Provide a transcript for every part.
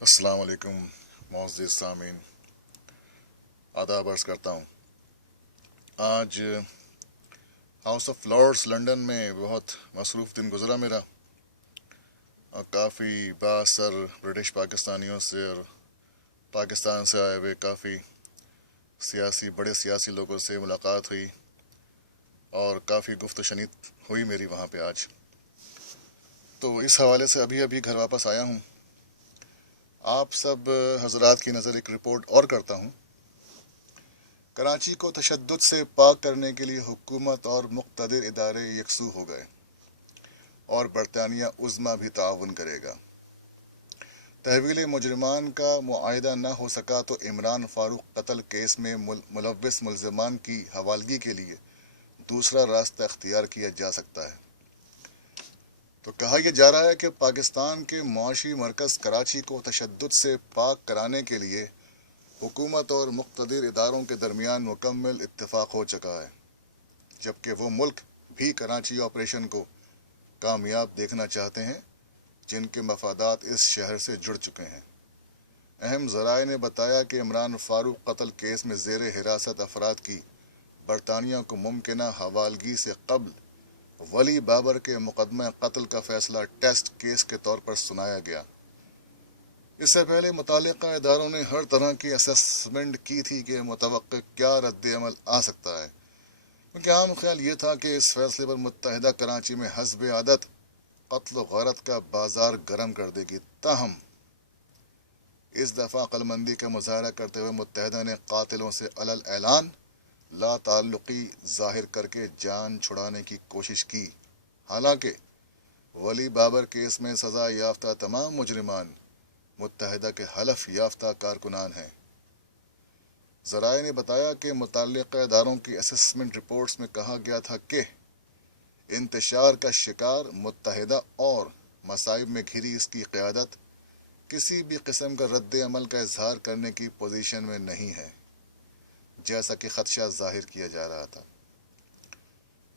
अस्सलाम वालेकुम मुअज़्ज़िज़ सामीन, आदाब अर्ज़ करता हूँ। आज हाउस ऑफ लॉर्ड्स लंदन में बहुत मसरूफ़ दिन गुज़रा मेरा, और काफ़ी बासर ब्रिटिश पाकिस्तानियों से और पाकिस्तान से आए हुए काफ़ी बड़े सियासी लोगों से मुलाकात हुई और काफ़ी गुफ्त शनीद हुई मेरी वहाँ पे आज। तो इस हवाले से अभी अभी घर वापस आया हूँ। आप सब हजरात की नज़र एक रिपोर्ट और करता हूँ। कराची को तशद्दुद से पाक करने के लिए हुकूमत और मुक़्तदिर इदारे यकसू हो गए और बरतानिया उज़्मा भी ताउन करेगा। तहवील मुजरिमान का मुआहिदा न हो सका तो इमरान फारूक कत्ल केस में मुलव्वस मुल्ज़िमान की हवालगी के लिए दूसरा रास्ता इख्तियार किया जा सकता है। तो कहा यह जा रहा है कि पाकिस्तान के मुआशी मरकज़ कराची को तशद्दुद से पाक कराने के लिए हुकूमत और मुक़्तदिर इदारों के दरमियान मुकम्मल इत्तेफाक हो चुका है, जबकि वो मुल्क भी कराची ऑपरेशन को कामयाब देखना चाहते हैं जिनके मफादात इस शहर से जुड़ चुके हैं। अहम ज़राए ने बताया कि इमरान फारूक कत्ल केस में ज़ेर हिरासत अफराद की बरतानिया को मुमकिना हवालगी से कबल वली बाबर के मुकदमा कत्ल का फैसला टेस्ट केस के तौर पर सुनाया गया। इससे पहले मुताल्लिका इदारों ने हर तरह की असेसमेंट की थी कि मुतवक्किल क्या रद्द अमल आ सकता है, क्योंकि आम ख्याल ये था कि इस फैसले पर मुत्तहिदा कराची में हस्ब आदत कत्ल गरत का बाजार गर्म कर देगी। ताहम इस दफ़ा अक्लमंदी का मुजाहरा करते हुए मुत्तहिदा ने कातिलों से अलल ऐलान ला ताल्लुकी जाहिर करके जान छुड़ाने की कोशिश की। हालांकि वली बाबर केस में सज़ा याफ्ता तमाम मुजरिमान मुत्तहिदा के हलफ याफ्ता कारकुनान हैं। ज़राए ने बताया कि मुताल्लिका इदारों की असेसमेंट रिपोर्ट्स में कहा गया था कि इंतशार का शिकार मुत्तहिदा और मसाइब में घिरी इसकी क़यादत किसी भी किस्म का रद्द अमल का इजहार करने की पोजीशन में नहीं है, जैसा कि खदशा जाहिर किया जा रहा था।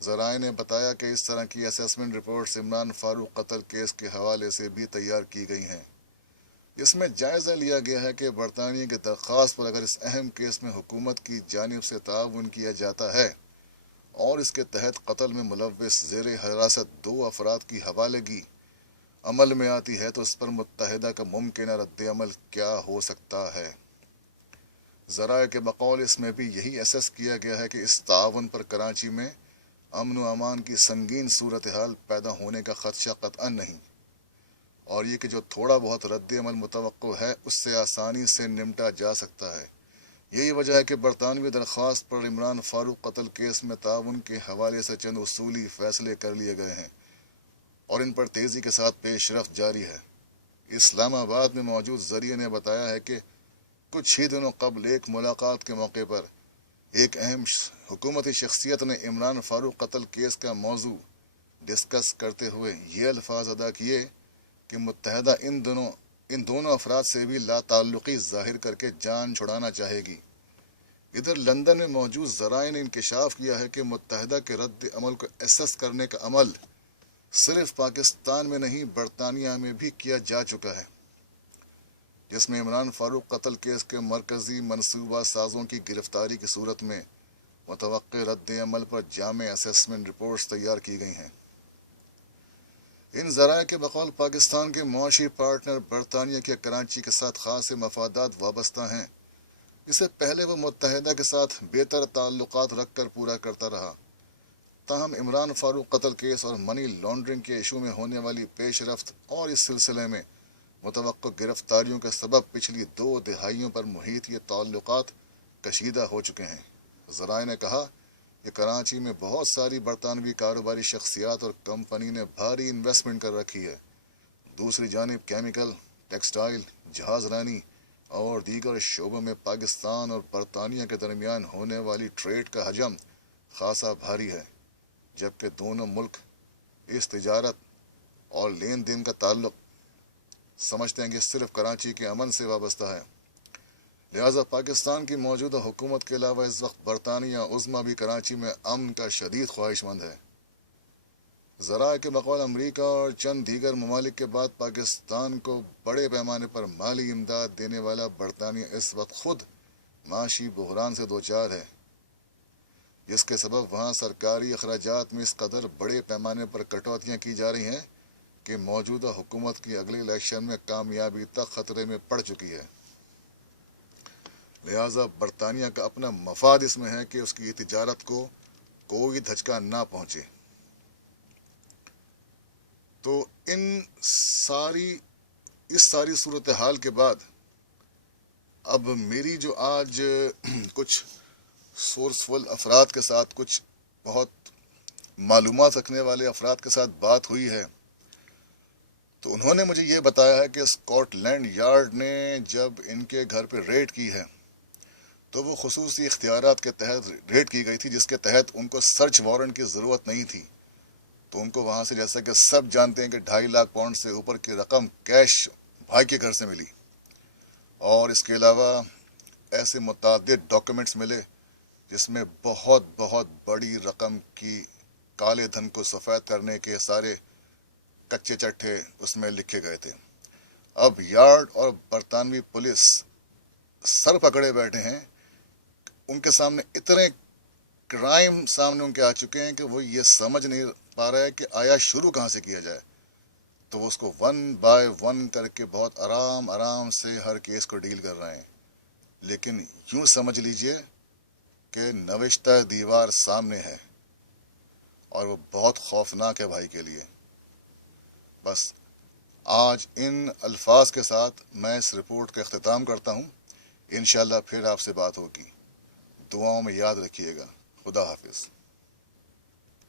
ज़राए ने बताया कि इस तरह की असेसमेंट रिपोर्ट्स इमरान फारूक कत्ल केस के हवाले से भी तैयार की गई हैं, जिसमें जायज़ा लिया गया है कि बरतानिया की दरख्वास्त पर अगर इस अहम केस में हुकूमत की जानिब से ताउन किया जाता है और इसके तहत कत्ल में मुलव्वस ज़ेर हिरासत 2 अफराद की हवालगी अमल में आती है तो इस पर मुत्तहिदा का मुमकिन रद्द अमल क्या हो सकता है। ज़राए के बकौल इसमें भी यही असस किया गया है कि इस ताउन पर कराची में अमन व अमान की संगीन सूरत हाल पैदा होने का खदशा कतअन नहीं, और ये कि जो थोड़ा बहुत रद्द अमल मुतवक्को है उससे आसानी से निमटा जा सकता है। यही वजह है कि बरतानवी दरख्वास्त पर इमरान फारूक कत्ल केस में ताउन के हवाले से चंद उसूली फैसले कर लिए गए हैं और इन पर तेज़ी के साथ पेशरफ्त जारी है। इस्लामाबाद में मौजूद ज़रिए ने बताया है कि कुछ ही दिनों कबल एक मुलाकात के मौके पर एक अहम हुकूमती शख्सियत ने इमरान फारूक कत्ल केस का मौजू डिस्कस करते हुए ये अल्फाज अदा किए कि मुत्तहिदा इन दोनों अफराद से भी लाताल्लुकी जाहिर करके जान छुड़ाना चाहेगी। इधर लंदन में मौजूद ज़राए ने इंकशाफ किया है कि मुत्तहिदा के रद्द अमल को एसेस करने का अमल सिर्फ पाकिस्तान में नहीं बरतानिया में भी किया जा चुका है, जिसमें इमरान फारूक कत्ल केस के मरकजी मनसूबा साजों की गिरफ्तारी की सूरत में मुतवक्किल रद्द अमल पर जामे असेसमेंट रिपोर्ट्स तैयार की गई हैं। इन ज़राए के बकौल पाकिस्तान के मुआशी पार्टनर बरतानिया के कराची के साथ खास मफादात वाबस्ता हैं, जिसे पहले वो मुत्तहिदा के साथ बेहतर ताल्लुकात रख कर पूरा करता रहा। ताहम इमरान फारूक कत्ल केस और मनी लॉन्ड्रिंग के इशू में होने वाली पेशरफ्त और इस सिलसिले में मुतवक्को गिरफ्तारियों के सबब पिछली 2 दिहाइयों पर मुहित ये ताल्लुकात कशीदा हो चुके हैं। ज़राए ने कहा कि कराची में बहुत सारी बरतानवी कारोबारी शख्सियात और कंपनी ने भारी इन्वेस्टमेंट कर रखी है। दूसरी जानिब केमिकल, टेक्सटाइल, जहाज़रानी और दीगर शोबों में पाकिस्तान और बरतानिया के दरमियान होने वाली ट्रेड का हजम खासा भारी है, जबकि दोनों मुल्क इस तिजारत और लेन देन का ताल्लुक समझते हैं कि सिर्फ कराची के अमन से वाबस्ता है। लिहाजा पाकिस्तान की मौजूदा हुकूमत के अलावा इस वक्त बरतानिया उज़्मा भी कराची में अमन का शदीद ख्वाहिशमंद है। ذرائع کے بقول امریکہ اور چند دیگر ممالک کے بعد پاکستان کو بڑے پیمانے پر مالی امداد دینے والا برطانیہ اس وقت خود معاشی بحران سے دوچار ہے، جس کے سبب وہاں سرکاری اخراجات میں اس قدر بڑے پیمانے پر کٹوتیاں کی جا رہی ہیں کہ موجودہ حکومت کی اگلے الیکشن میں کامیابی تک خطرے میں پڑ چکی ہے۔ لہٰذا برطانیہ کا اپنا مفاد اس میں ہے کہ اس کی تجارت کو کوئی دھچکا نہ پہنچے۔ تو اس ساری صورتحال کے بعد اب میری جو آج کچھ سورسفل افراد کے ساتھ، کچھ بہت معلومات رکھنے والے افراد کے ساتھ بات ہوئی ہے، تو انہوں نے مجھے یہ بتایا ہے کہ اسکاٹ لینڈ یارڈ نے جب ان کے گھر پہ ریڈ کی ہے تو وہ خصوصی اختیارات کے تحت ریڈ کی گئی تھی، جس کے تحت ان کو سرچ وارنٹ کی ضرورت نہیں تھی۔ تو ان کو وہاں سے، جیسا کہ سب جانتے ہیں کہ 2.5 لاکھ پاؤنڈ سے اوپر کی رقم کیش بھائی کے گھر سے ملی، اور اس کے علاوہ ایسے متعدد ڈاکیومنٹس ملے جس میں بہت بہت بڑی رقم کی کالے دھن کو سفید کرنے کے سارے کچے چٹھے اس میں لکھے گئے تھے۔ اب یارڈ اور برطانوی پولیس سر پکڑے بیٹھے ہیں، ان کے سامنے اتنے کرائم سامنے ان کے آ چکے ہیں کہ وہ یہ سمجھ نہیں پا رہا ہے کہ آیا شروع کہاں سے کیا جائے۔ تو وہ اس کو 1 بائی 1 کر کے بہت آرام سے ہر کیس کو ڈیل کر رہے ہیں، لیکن یوں سمجھ لیجئے کہ نوشتہ دیوار سامنے ہے، اور وہ بہت خوفناک ہے بھائی کے لیے۔ بس آج ان الفاظ کے ساتھ میں اس رپورٹ کا اختتام کرتا ہوں۔ انشاءاللہ پھر آپ سے بات ہوگی۔ دعاؤں میں یاد رکھیے گا۔ خدا حافظ۔